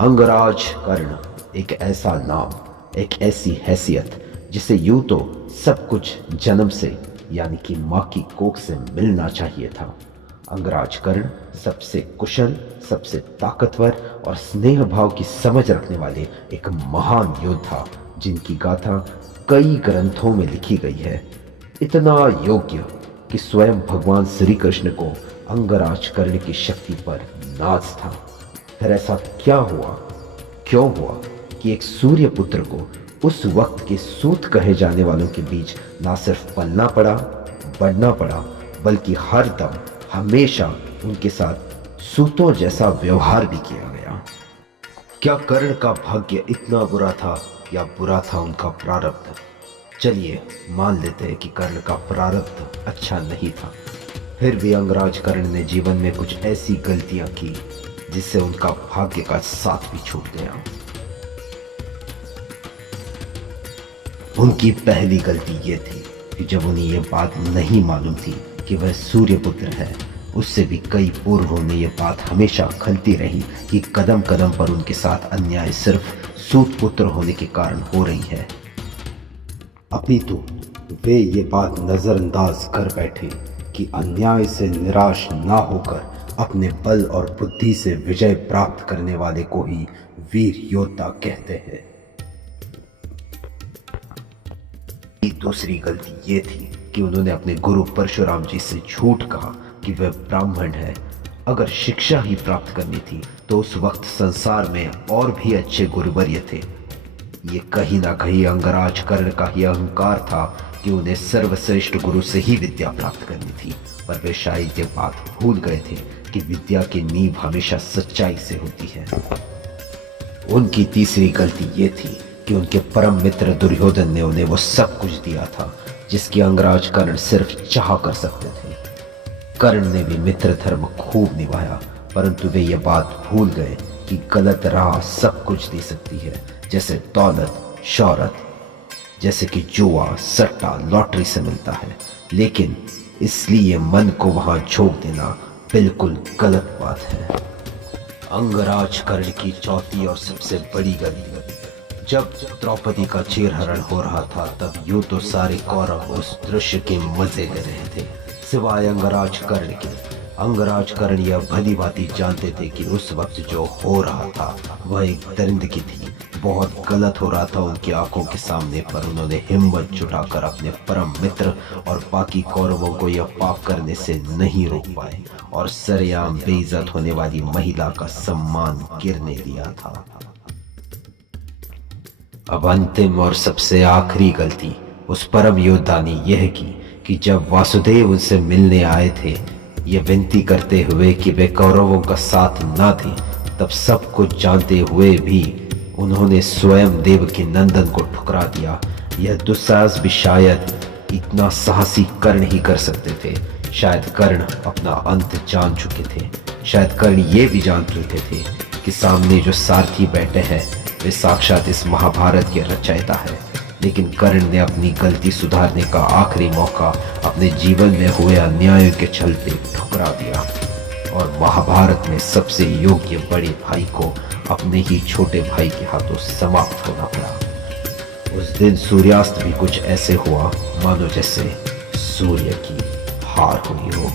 अंगराज कर्ण एक ऐसा नाम, एक ऐसी हैसियत जिसे यूं तो सब कुछ जन्म से यानी कि मां की कोख से मिलना चाहिए था। अंगराज कर्ण सबसे कुशल, सबसे ताकतवर और स्नेह भाव की समझ रखने वाले एक महान योद्धा, जिनकी गाथा कई ग्रंथों में लिखी गई है। इतना योग्य कि स्वयं भगवान श्री कृष्ण को अंगराज कर्ण की शक्ति पर नाज था। फिर ऐसा क्या हुआ, क्यों हुआ कि एक सूर्य पुत्र को उस वक्त के सूत कहे जाने वालों के बीच ना सिर्फ पलना पड़ा, बढ़ना पड़ा, बल्कि हर दम हमेशा उनके साथ सूतों जैसा व्यवहार भी किया गया। क्या कर्ण का भाग्य इतना बुरा था या बुरा था उनका प्रारब्ध? चलिए मान लेते हैं कि कर्ण का प्रारब्ध अच्छा नहीं था। फिर भी अंगराज कर्ण ने जीवन में कुछ ऐसी गलतियां की जिससे उनका भाग्य का साथ भी छूट गया। उनकी पहली गलती यह थी कि जब उन्हें यह बात नहीं मालूम थी कि वह सूर्य पुत्र है, उससे भी कई पूर्वों में यह बात हमेशा खलती रही कि कदम कदम पर उनके साथ अन्याय सिर्फ सूत पुत्र होने के कारण हो रही है। अपितु वे ये बात नजरअंदाज कर बैठे कि अन्याय से निराश ना होकर अपने बल और बुद्धि से विजय प्राप्त करने वाले को ही वीर योद्धा कहते हैं। दूसरी गलती ये थी कि उन्होंने अपने गुरु परशुराम जी से झूठ कहा कि वह ब्राह्मण है। अगर शिक्षा ही प्राप्त करनी थी तो उस वक्त संसार में और भी अच्छे गुरुवर्य थे। ये कहीं ना कहीं अंगराज कर्ण का ही अहंकार था कि उन्हें सर्वश्रेष्ठ गुरु से ही विद्या प्राप्त करनी थी, पर वे शायद ये बात भूल गए थे कि विद्या की नींव हमेशा सच्चाई से होती है। उनकी तीसरी गलती ये थी कि उनके परम मित्र दुर्योधन ने उन्हें वो सब कुछ दिया था जिसकी अंगराज कर्ण सिर्फ चाह कर सकते थे। कर्ण ने भी मित्र धर्म खूब निभाया, परंतु वे ये बात भूल गए कि गलत राह सब कुछ दे सकती है, जैसे दौलत, शौहरत, जैसे कि जुआ, सट्टा, लॉटरी से मिलता है। लेकिन इसलिए मन को वहां झोंक देना बिल्कुल गलत बात है। अंगराज कर्ण की चौथी और सबसे बड़ी गलती, जब द्रौपदी का चीरहरण हो रहा था तब यूं तो सारे कौरव उस दृश्य के मजे ले रहे थे, सिवाय अंगराज कर्ण के। अंगराज कर्ण यह भली भांति जानते थे कि उस वक्त जो हो रहा था वह एक दरिंदगी थी, बहुत गलत हो रहा था उनकी आंखों के सामने। पर उन्होंने हिम्मत जुटाकर अपने परम मित्र और बाकी कौरवों को यह पाप करने से नहीं रोक पाए और सरेआम बेइज्जत होने वाली महिला का सम्मान गिरने दिया था। अब अंतिम और सबसे आखिरी गलती उस परम योद्धा ने यह की कि जब वासुदेव उनसे मिलने आए थे ये विनती करते हुए कि वे कौरवों का साथ ना दें, तब सब कुछ जानते हुए भी उन्होंने स्वयं देवकी नंदन को ठुकरा दिया। यह दुस्साहस भी शायद इतना साहसी कर्ण ही कर सकते थे। शायद कर्ण अपना अंत जान चुके थे। शायद कर्ण ये भी जान चुके थे कि सामने जो सारथी बैठे हैं वे साक्षात इस महाभारत के रचयिता है। लेकिन कर्ण ने अपनी गलती सुधारने का आखिरी मौका अपने जीवन में हुए अन्याय के चलते ठुकरा दिया और महाभारत में सबसे योग्य बड़े भाई को अपने ही छोटे भाई के हाथों समाप्त होना पड़ा। उस दिन सूर्यास्त भी कुछ ऐसे हुआ मानो जैसे सूर्य की हार हुई हो।